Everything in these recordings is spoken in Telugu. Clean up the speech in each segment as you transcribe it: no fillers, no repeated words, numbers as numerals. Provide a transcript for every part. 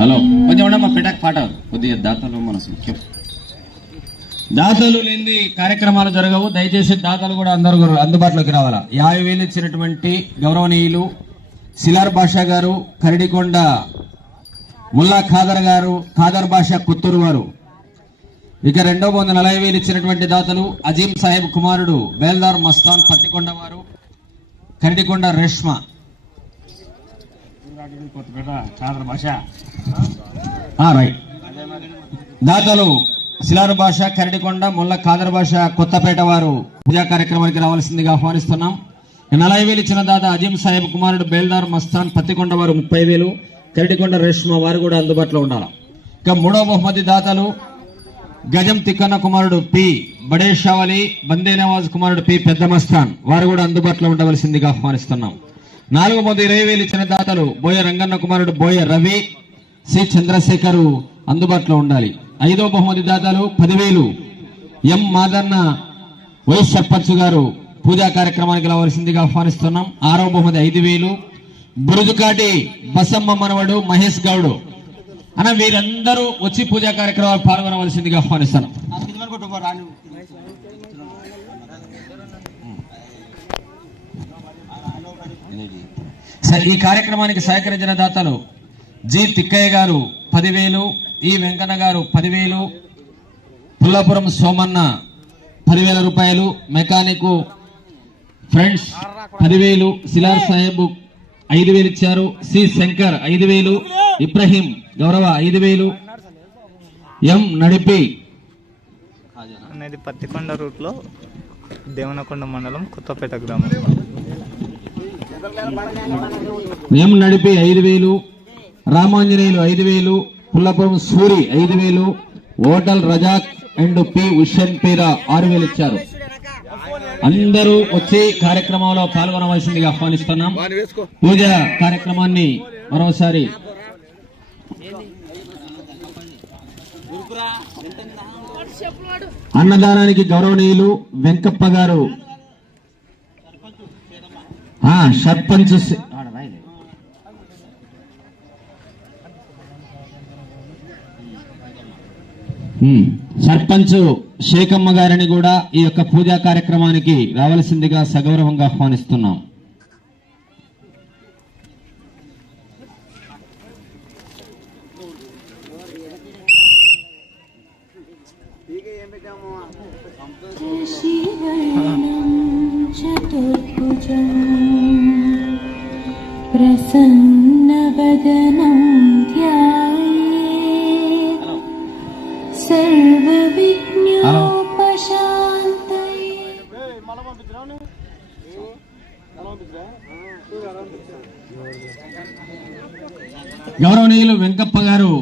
హలో కొంచెం ఉండమ్మా పిటాక్ పాట కొద్దిగా దాతలు మనసు దాతలు లేని కార్యక్రమాలు జరగవు. దయచేసి దాతలు కూడా అందరూ అందుబాటులోకి రావాలా. 50,000 ఇచ్చినటువంటి గౌరవనీయులు సిలార్ బాషా గారు, కరడికొండ ముల్లా ఖాదర్ గారు, ఖాదర్ బాషా కొత్తూరు వారు. ఇక రెండో పొందు 40,000 ఇచ్చినటువంటి దాతలు అజీం సాహెబ్ కుమారుడు బేల్దార్ మస్తాన్ పత్తికొండ వారు, కరడికొండ రేష్మ. రైట్. దాతలు సిలార్ భాష, కరడికొండ, ముల్ల ఖాదర్ భాష, కొత్తపేట వారు పూజా కార్యక్రమానికి రావాల్సిందిగా ఆహ్వానిస్తున్నాం. 40,000 ఇచ్చిన దాత అజీం సాహెబ్ కుమారుడు బేల్దార్ మస్తాన్ పత్తికొండ వారు 30,000, కరడికొండ రేష్మ వారు కూడా అందుబాటులో ఉండాలి. ఇక మూడో బహుమతి దాతలు గజం తిక్కన్న కుమారుడు పి బడేషావలి, బందే నవాజ్ కుమారుడు పి పెద్ద మస్తాన్ వారు కూడా అందుబాటులో ఉండవలసిందిగా ఆహ్వానిస్తున్నాం. 4వ బహుమతి 20,000 ఇచ్చిన దాతలు బోయ రంగన్న కుమారుడు బోయ రవి, సి చంద్రశేఖరు అందుబాటులో ఉండాలి. 5వ బహుమతి దాతలు 10,000 ఎం మాదన్న వైస్ సర్పంచ్ గారు పూజా కార్యక్రమానికి రావాల్సిందిగా ఆహ్వానిస్తున్నాం. 6వ బహుమతి 5,000 బురుజుకాటి బసమ్మ మనవడు మహేష్ గౌడు అన్న వీరందరూ వచ్చి పూజా కార్యక్రమాలు పాల్గొనవలసిందిగా ఆహ్వానిస్తున్నాం. సరే, ఈ కార్యక్రమానికి సహకరించిన దాతలు జి తిక్కయ్య గారు 10,000, ఈ వెంకన్న గారు 10,000, పుల్లాపురం సోమన్న 10,000 రూపాయలు, మెకానిక్ ఫ్రెండ్స్ 10,000, సిలార్ సాహెబ్ 5,000 ఇచ్చారు, సి శంకర్ 5,000, ఇబ్రహీం గౌరవ 5,000, ఎం నడిపి అనేది పత్తికొండ రూట్ లో దేవనకొండ మండలం కొత్తపేట గ్రామం. ఎం నడిపి 5,000, రామాంజనేయులు 5,000, పుల్లపురం సూరి 5,000, ఓటల్ రజాక్ అండ్ పి హుస్సేన్ పీరా 6,000 ఇచ్చారు. అందరూ వచ్చి కార్యక్రమంలో పాల్గొనవలసిందిగా ఆహ్వానిస్తున్నాం. పూజ కార్యక్రమాన్ని మరోసారి అన్నదానానికి గౌరవనీయులు వెంకప్ప గారు సర్పంచ్ సర్పంచ్ శేఖమ్మ గారిని కూడా ఈ యొక్క పూజా కార్యక్రమానికి రావాల్సిందిగా సగౌరవంగా ఆహ్వానిస్తున్నాం. ప్రసన్నవదనం ధ్యాయేత్ సర్వవిఘ్నోపశాంతయే. గౌరవనీయులు వెంకప్ప గారు,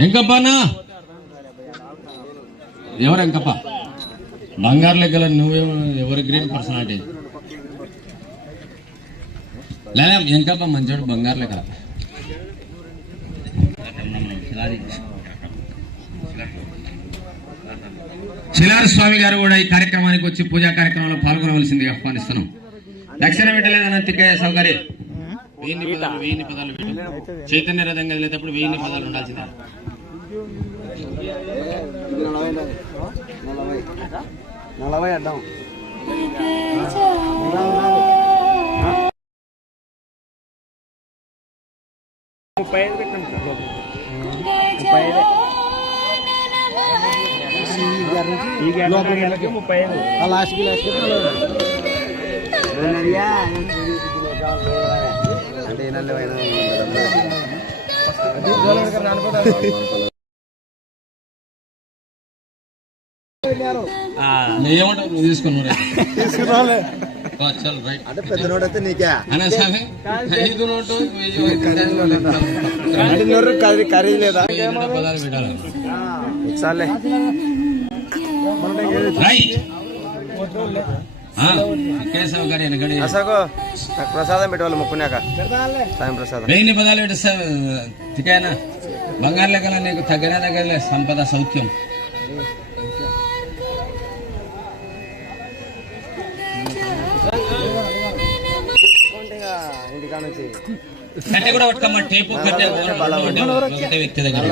వెంకప్పనా ఎవరు వెంకప్ప? బంగారు లెక్కల నువ్వేమో ఎవరు గ్రీన్ పర్సనాలిటీ లేదా వెంకప్ప మంచోడు బంగారు లెక్కల. శిలార్ స్వామి గారు కూడా ఈ కార్యక్రమానికి వచ్చి పూజా కార్యక్రమంలో పాల్గొనవలసిందిగా ఆహ్వానిస్తున్నాం. దక్షిణ పెట్టలేదన్న తిక్కయ్య సౌకర్యం 1000 పదాలు చైతన్య రథంగా వెళ్ళేటప్పుడు 1000 పదాలు ఉండాల్సిందే. ఏమంటావు నువ్వు తీసుకున్నా అంటే పెద్ద నోట్ అయితే నీకే ఐదు నోటు ఖరీదు లేదా పదాలు పెట్టాలి. ప్రసాదం పెట్టవాలి ముక్కున్నాక సాయం ప్రసాదం 1000 పదాలు పెట్టేస్తా తికాయనా. బంగారు లెక్కల నీకు తగ్గనే తగ్గలే సంపద సౌఖ్యం. కట్టె కూడా పట్టుకోమ్మ టేపు కట్టె ఒకటే వ్యక్తి దగ్గర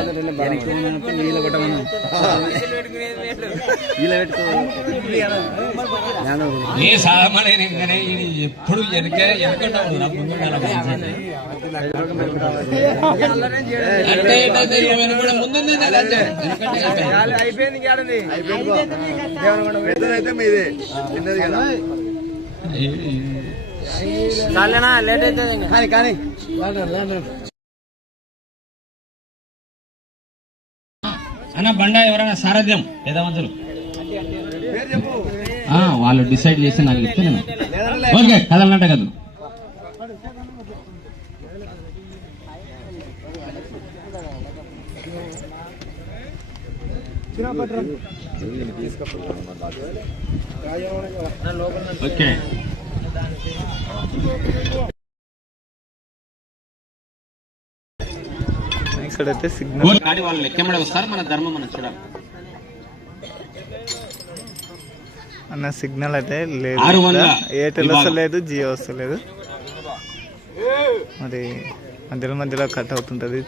ఏ సామాన్య ఎప్పుడు వెనకంటాడు నా ముందు లేట్ అవుతుంది కానీ అన్న బండ ఎవరైనా సారథ్యం పెద్దమంతులు వాళ్ళు డిసైడ్ చేసి నాకు చెప్తున్నాను. ఓకే కదలంటే కదా ఓకే ఇక్కడైతే సిగ్నల్ గాడి వాళ్ళు లెక్కమడ వస్తారు. మన ధర్మం మనం చూడాలి. అన్న సిగ్నల్ అయితే లేదు, ఎయిర్టెల్ వస్తలేదు, జియో వస్తలేదు, మరి మధ్యలో మధ్యలో కట్ అవుతుంటది.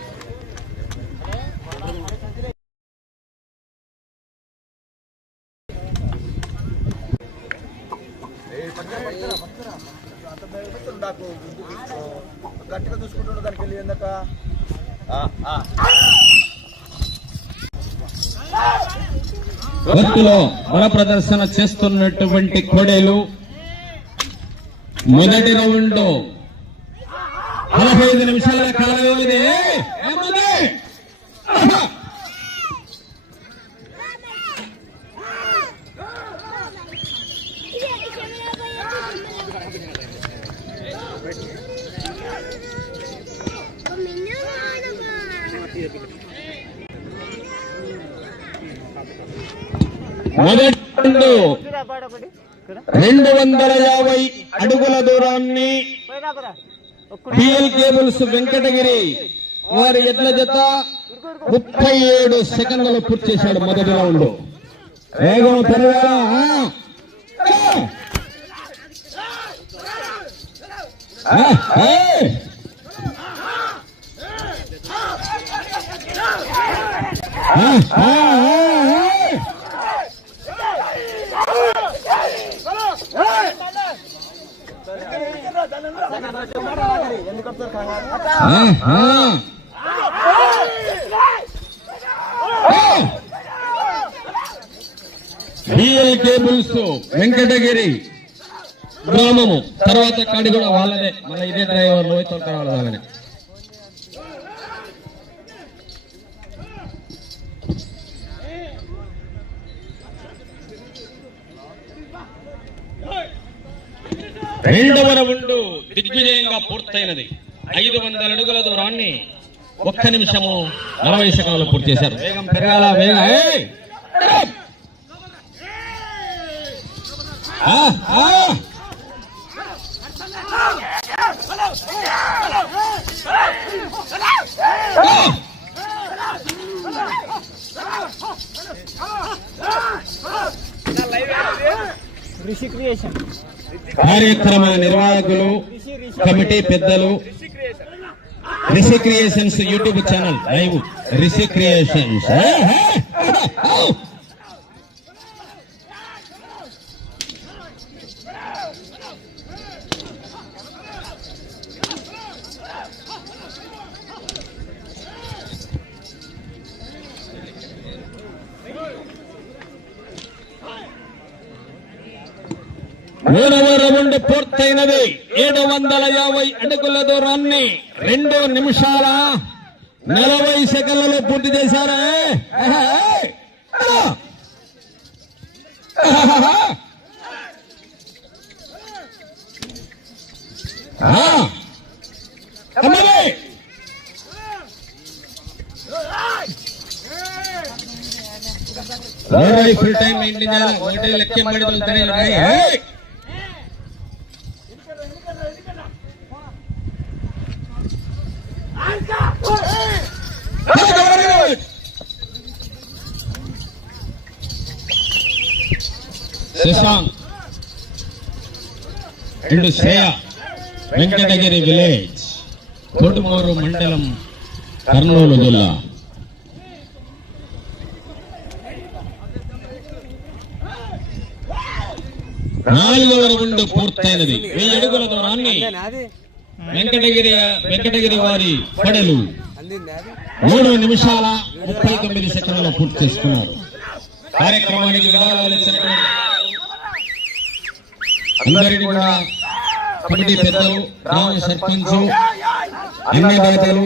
గట్టిగా చూసుకుంటున్నా దానికి వెళ్ళి ఎందుక భక్తులో బల ప్రదర్శన చేస్తున్నటువంటి కోడేలు మొదటి రౌండ్ 15 నిమిషాల కాల వ్యవధి. మొదటి 250 అడుగుల దూరాన్ని బిఎల్ కేబుల్స్ వెంకటగిరి వారి ఎడ్ల జత 37 సెకండ్లు పూర్తి చేశాడు. మొదటి రౌండ్ వేగం పెరగాల. బిఎల్ కేబుల్స్ వెంకటగిరి గ్రామము. తర్వాత కాడి కూడా వాళ్ళదే, మన ఇదే డ్రైవర్ లోహిత్ వాళ్ళనే. రెండవ రౌండ్ దిగ్విజయంగా పూర్తయినది. 500 అడుగుల దూరాన్ని 1 నిమిషము 40 సెకండ్లు పూర్తి చేశారు. వేగం పెరగాల, వేగం. కార్యక్రమ నిర్వాహకులు, కమిటీ పెద్దలు, Rishi creations YouTube channel live Rishi creations. మూడవ రౌండ్ పూర్తయినది. 750 అడుగుల దూరాన్ని 2 నిమిషాల 40 సెకండ్లలో పూర్తి చేశారా. ఫుల్ టైం మెయింటైన్ చేయాలి. లెక్క శశాంక్ అండ్ శ్రేయ వెంకటగిరి విలేజ్ కోడుమూరు మండలం, కర్నూలు జిల్లా. నాలుగవ రౌండ్ పూర్తయినది. 1000 అడుగుల దూరాన్ని వెంకటగిరి వారి పడలు 3 నిమిషాల 39 సెకండ్లలో పూర్తి చేసుకున్నారు. కార్యక్రమానికి విరాళాలు ఇచ్చినటువంటి అందరినీ కూడా కమిటీ పెద్దలు, గ్రామ సర్పంచ్, అన్ని దాతలు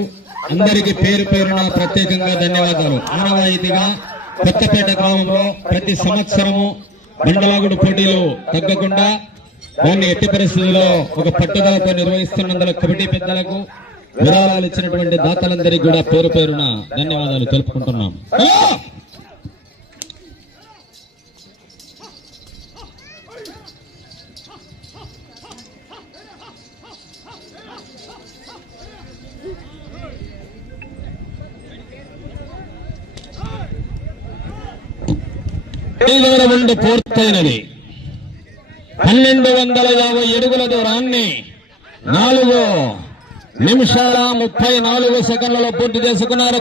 అందరికీ పేరు పేరున ప్రత్యేకంగా ధన్యవాదాలు. ఆనవాయితీగా కొత్తపేట గ్రామంలో ప్రతి సంవత్సరము మండలాగుడు పోటీలు తగ్గకుండా దాన్ని ఎట్టి పరిస్థితుల్లో ఒక పట్టుదలతో నిర్వహిస్తున్నందుకు కమిటీ పెద్దలకు, విరాళాలు ఇచ్చినటువంటి దాతలందరికీ కూడా పేరు పేరున ధన్యవాదాలు తెలుపుకుంటున్నాం. 5వ రౌండ్ పూర్తయినది. 1250 అడుగుల దూరాన్ని 4 నిమిషాల 34 సెకండ్లలో పూర్తి చేసుకున్నారు.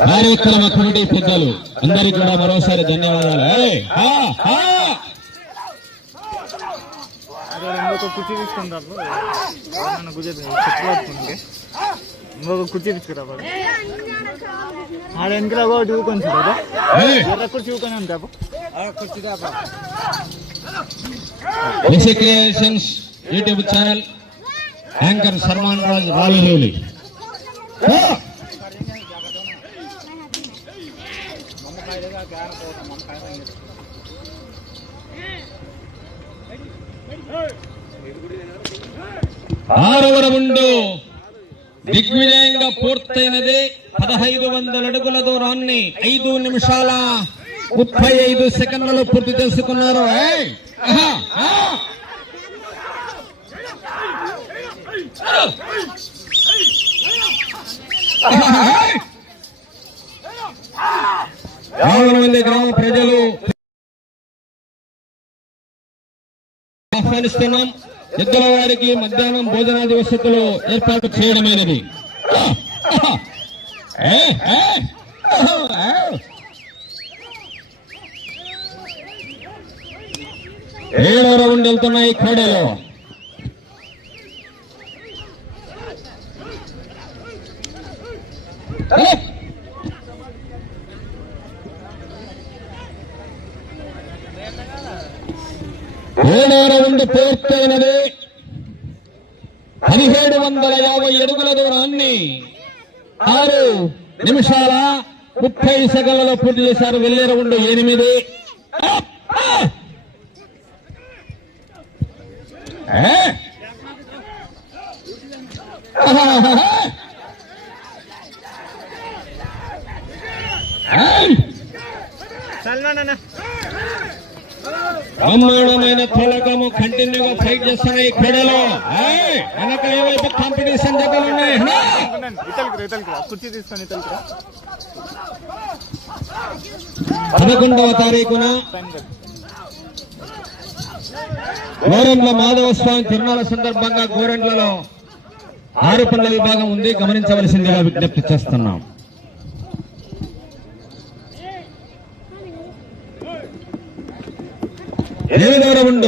కార్యక్రమ కమిటీ పెద్దలు అందరికీ కూడా మరోసారి ధన్యవాదాలు. ఇంకొక కుర్చీ తీసుకుంటారు, ఇంకొక కుర్చీ తీసుకురా. ఆడ వెనకలా ఒకటి ఊకొని చూడ, ఎర్ర కుర్చీ ఊకొని ఉంటాపు. Creations YouTube channel anchor Salman Raj రాలుజోలి. ఆరవ రౌండ్ దిగ్విజయంగా పూర్తయినది. 1500 అడుగుల దూరాన్ని 5 నిమిషాల 35 సెకండ్లలో పూర్తి చేసుకున్నారు. మంది గ్రామ ప్రజలు ఆహ్వానిస్తున్నాం. ఎద్దుల వారికి మధ్యాహ్నం భోజనాది వసతులు ఏర్పాటు చేయడమైనది. 7వ రౌండ్ వెళ్తున్నాయి కోడెలో. ఏడవ రౌండ్ పూర్తయినది. 1750 అడుగుల దూరాన్ని 6 నిమిషాల 30 సెకండ్లలో పూర్తి చేశారు. వెళ్ళే రౌండ్ 8. బ్రహ్మాండమైన తొలగము కంటిన్యూగా ఫైట్ చేస్తున్నాయి క్రీడలో. వెనక ఏవైపు కాంపిటీషన్ జగలు ఉన్నాయి. 11వ తారీఖున గోరెంట్ల మాధవ స్వామి తిరునాళ్ల సందర్భంగా గోరెంట్లలో 6 పండ్ల విభాగం ఉంది, గమనించవలసిందిగా విజ్ఞప్తి చేస్తున్నాం. ఎనిమిదవ రౌండ్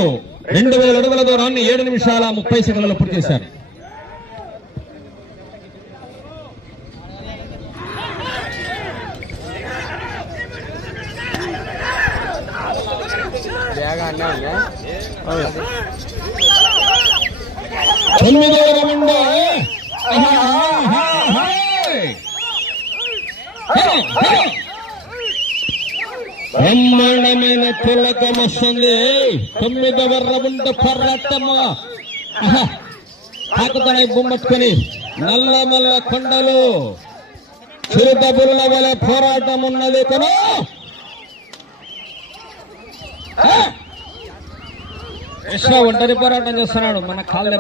2000 అడుగుల దూరాన్ని 7 నిమిషాల 30 సెకండ్లలో పూర్తి చేశారు. తొమ్మిదవ రౌండ్ బ్రహ్మాండమైన తిలకం వస్తుంది. 9వ రౌండ్ పోరాటము. ఆకుతనై బొమ్మట్టుకొని నల్లమల్ల కొండలు చిరుతబుర్ల వలె పోరాటం ఉన్నది. తను ఒంటరి పోరాటం చేస్తున్నాడు. మన కాళ్ళ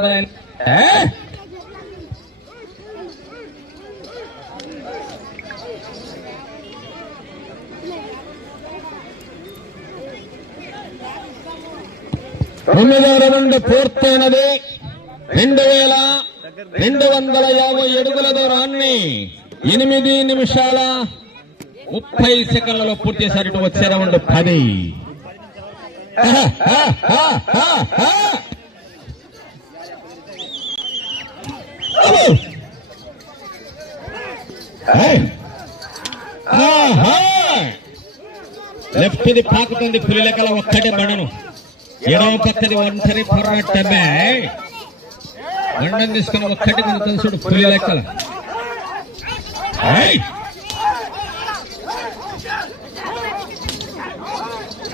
9వ రౌండ్ పూర్తయినది. 2250 అడుగుల దూరాన్ని 8 నిమిషాల 30 సెకండ్లలో పూర్తి చేశారు. ఇటు వచ్చే రౌండ్ 10. లెఫ్ట్ ది పాకుతుంది పులి లెక్కల ఒక్కటే బండను, ఎడవ పక్కది ఒంటరి పొరటమే బండను తీసుకుని ఒక్కటి మన తెలుసుడు పులి లెక్కల.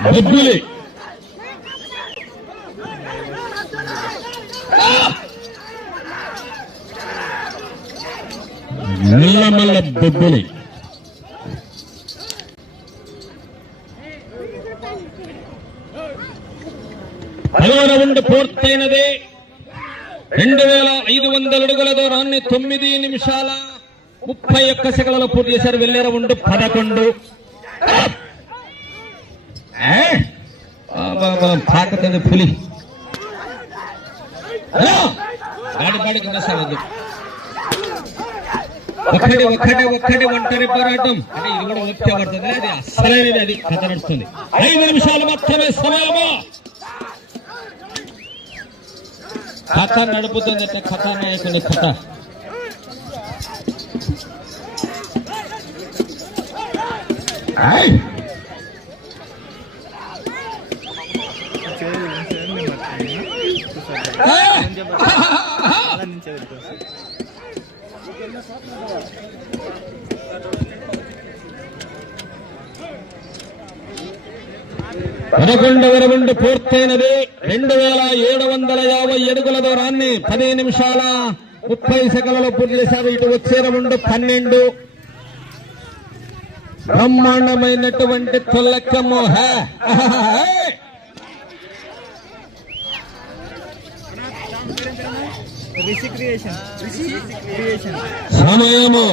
బొబ్బులి నల్లమల్ల బొబ్బులి. 10వ రౌండ్ పూర్తయినది. 2500 అడుగుల దూరాన్ని 9 నిమిషాల 31 సెకండ్లలో పూర్తి చేశారు. వెళ్ళే రౌండ్ 11. పాకుతుంది పులి. గాడి బాడికి వద్దు. ఒక్కటి ఒంటరి పోరాటం అంటే ఇది కూడా ఒకే పడుతుంది. అది అసలైనది, అది కథ నడుస్తుంది. 5 నిమిషాలు మాత్రమే సమయము. కథ నడుపుతుందట కథానాయకుని కథ. పదకొండవ రౌండ్ పూర్తయినది. 2750 అడుగుల దూరాన్ని 10 నిమిషాల 30 సెకండ్లలో పూర్తి చేశారు. ఇటు వచ్చే రౌండ్ 12. బ్రహ్మాండమైనటువంటి తొల్లెక్కము. సమయము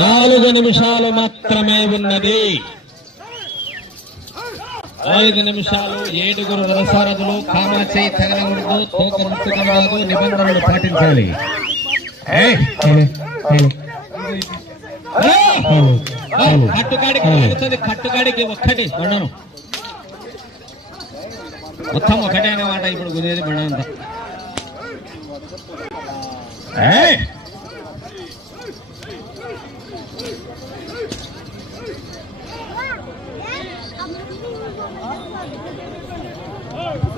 4 నిమిషాలు మాత్రమే ఉన్నది. 5 నిమిషాలు. 7 రథసారథులు కామాచేయి తగలకూడదు, తోక ముట్టుకోరాదు, నిబంధనలు పాటించాలి. కట్టుకాడికి ఒక్కటి బండను మొత్తం ఒకటే అన్నమాట. ఇప్పుడు కుదిరేది బండ అంతా.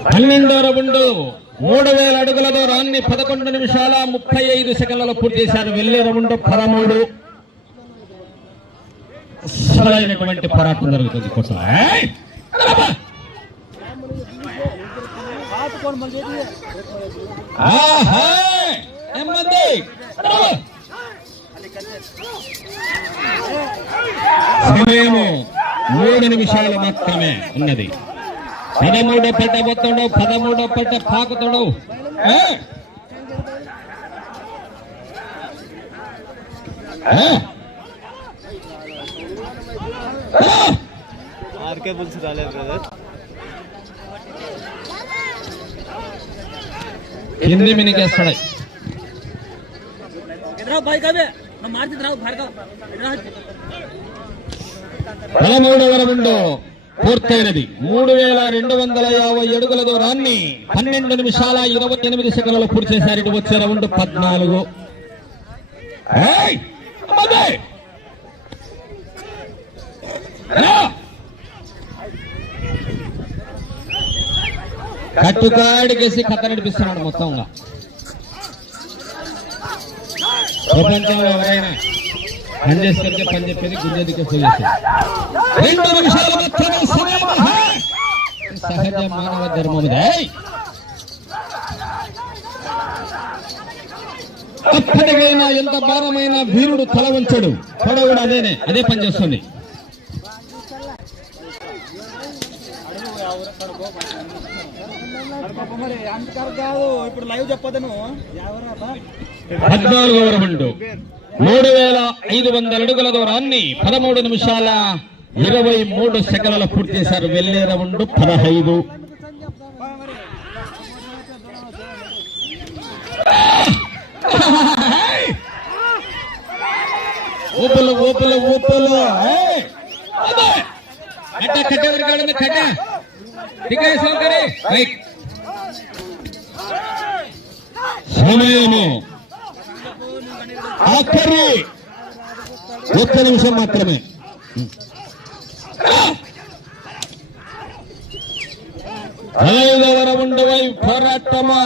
పన్నెండవ రౌండ్ 3000 అడుగుల దూరాన్ని 11 నిమిషాల 35 సెకండ్లలో పూర్తి చేశారు. వెళ్ళే రౌండ్ 13. అసలైనటువంటి పోరాటం జరుగుతుంది. సమయము 3 నిమిషాలు మాత్రమే ఉన్నది. 13 పెట్ట పోతాడు, 13 పెట్ట పాకుతాడు. ఆర్కే బుల్స్ రాలేదు బ్రదర్. కింది మినికేస్తాడు. 13వ రౌండ్ పూర్తయినది. 3250 అడుగుల దూరాన్ని 12 నిమిషాల 28 సెకండ్లలో పూర్తి చేశారు. ఇటు వచ్చే రౌండ్ 14. కట్టుకాడికేసి కథ నడిపిస్తున్నాడు మొత్తంగా. ప్రపంచంలో ఎవరైనా పని చేసుకుంటే పని చెప్పేది గుంజెదికే పోయేసి 2 నిమిషాలు మాత్రమే సమయం. సహజ మానవ ధర్మం. ఎప్పటికైనా ఎంత భారమైన వీరుడు తల వంచడు. తొడ కూడా అదే పని చేస్తుంది. ఇప్పుడు లైవ్ చెప్పదను. 14వ రౌండ్ 3500 అడుగుల దూరాన్ని 13 నిమిషాల 23 సెకన్ల పూర్తి చేశారు. వెళ్లే రౌండ్ 15. ఊపులు ఊపులు ఊపులు సమయము ఆఖరి 1 నిమిషం మాత్రమే. ఐదవ రౌండ్ వై పోరాటమా.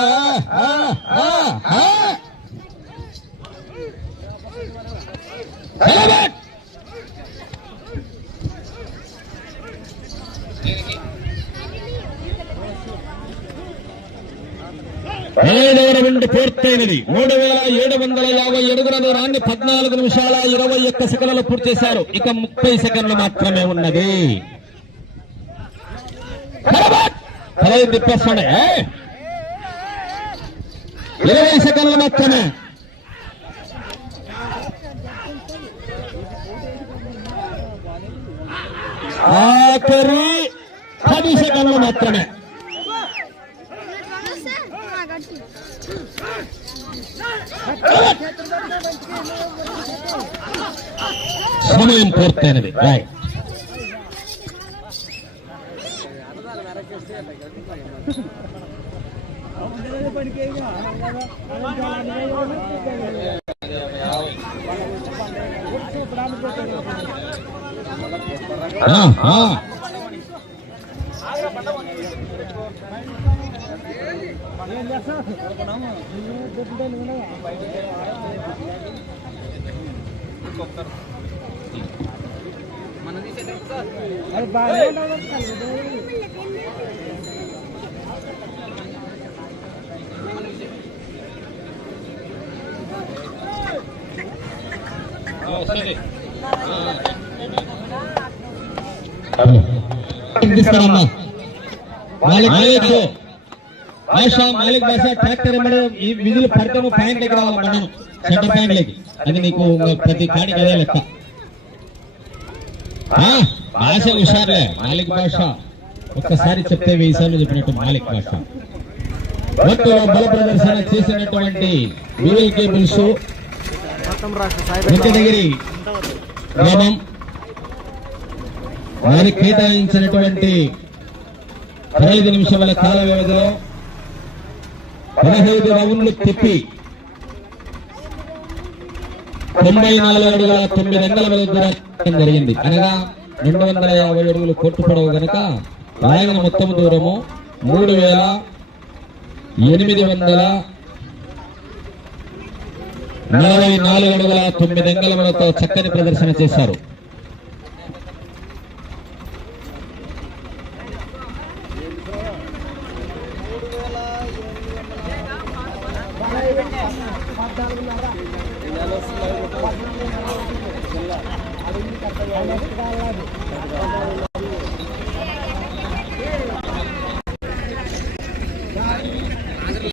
ఐదవ రౌండ్ పూర్తయినది. 3750 అడుగుల దూరాన్ని 14 నిమిషాల 21 సెకన్లు పూర్తి చేశారు. ఇక 30 సెకన్లు మాత్రమే ఉన్నది. తిప్పేస్తాడే 20 సెకన్లు మాత్రమే. ఆఖరి 10 సెకన్లు మాత్రమే. సమయం పూర్తయినది. మాలిక్ భాష ట్రాక్టర్ ఈ విధులు పడతాము. పాయింట్ దగ్గర రావాలి సెంటర్ పాయింట్ లకి. అది నీకు ప్రతి కాడికి అదే లెక్క. భాష హుషారులే. మాలిక్ భాష ఒక్కసారి చెప్తే 1000 సార్లు చెప్పినట్టు మాలిక్ భాష. ఒట్టులో బల ప్రదర్శన చేసినటువంటి వీరల్ కేబుల్స్ వెంకటగిరి గ్రామం వారికి కేటాయించినటువంటి 15 నిమిషాల కాల వ్యవధిలో 15 రౌండ్లు తిప్పి 94 అడుగుల 9 అంగుళాల దూరం జరిగింది. అనగా 250 అడుగులు కొట్టు పొడవు గనక లాగిన మొత్తం దూరము 3844 అడుగుల 9 అంగుళాలతో చక్కని ప్రదర్శన చేశారు.